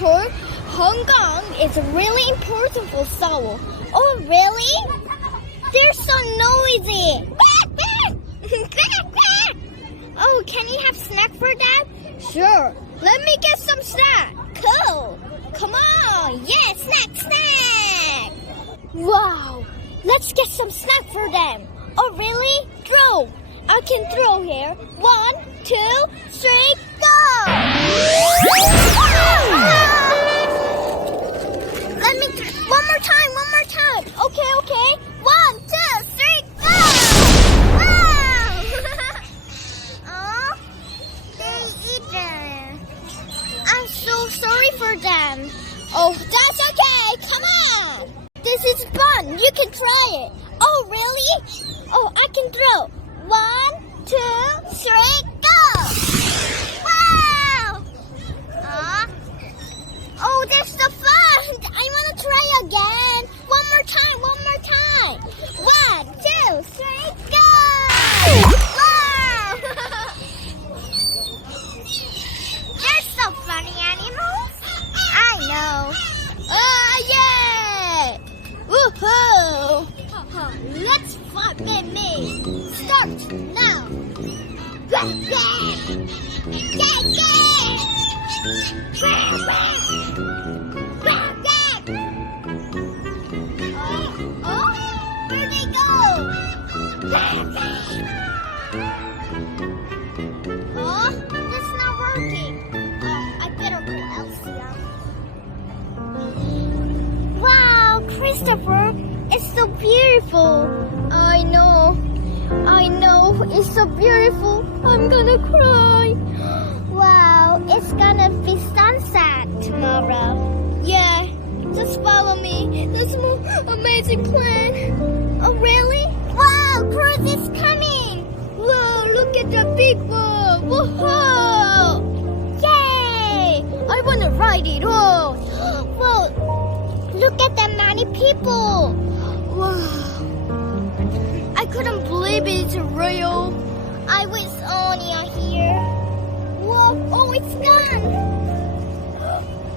called Hangang. It's really important for Seoul. Oh, really? They're so noisy. Oh, can you have snack for that? Sure. Let me get some snack. Cool. Come on. Yeah, snack. Wow. Let's get some snack for them. Oh, really? Throw. I can throw here. 1, 2, 3, go! Let me one more time. Okay. 1, 2, 3, go! Wow! Oh, they eat them. I'm so sorry for them. Oh, that's okay. Come on. This is fun. You can try it. Oh, really? Oh, I can throw. 1, 2, 3, go! Wow! Oh, that's so fun! I want to try again. One more time. 1, 2, 3, go! Wow! They're so funny animals. I know. Yeah! Woohoo! Let's fight, baby! Start now! Oh, where they go? Oh, that's not working. I better call Elsa. Wow, Christopher, it's so beautiful. I know, it's so beautiful. I'm gonna cry. Wow, it's gonna be sunset tomorrow. Yeah, just follow me. There's more amazing plan. Oh, really? Wow, cruise is coming. Whoa, look at the big one. Whoa! Yay! I wanna ride it all. Whoa, look at that many people. Wow. I couldn't believe it's real. I was Anya here. Whoa, oh, it's gone.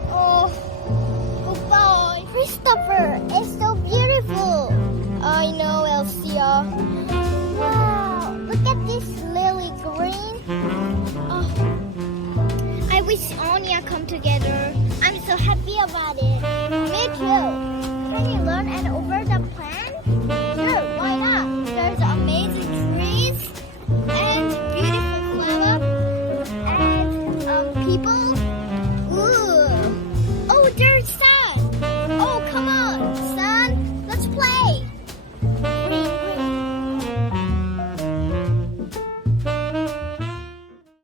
Oh, goodbye. Christopher, it's so beautiful. I know, Elsa. Wow, look at this lily green. Oh, I wish Anya come together. I'm so happy about it. Me too. Can you learn and over the plan? Sure, why not? There's amazing trees and beautiful flowers and people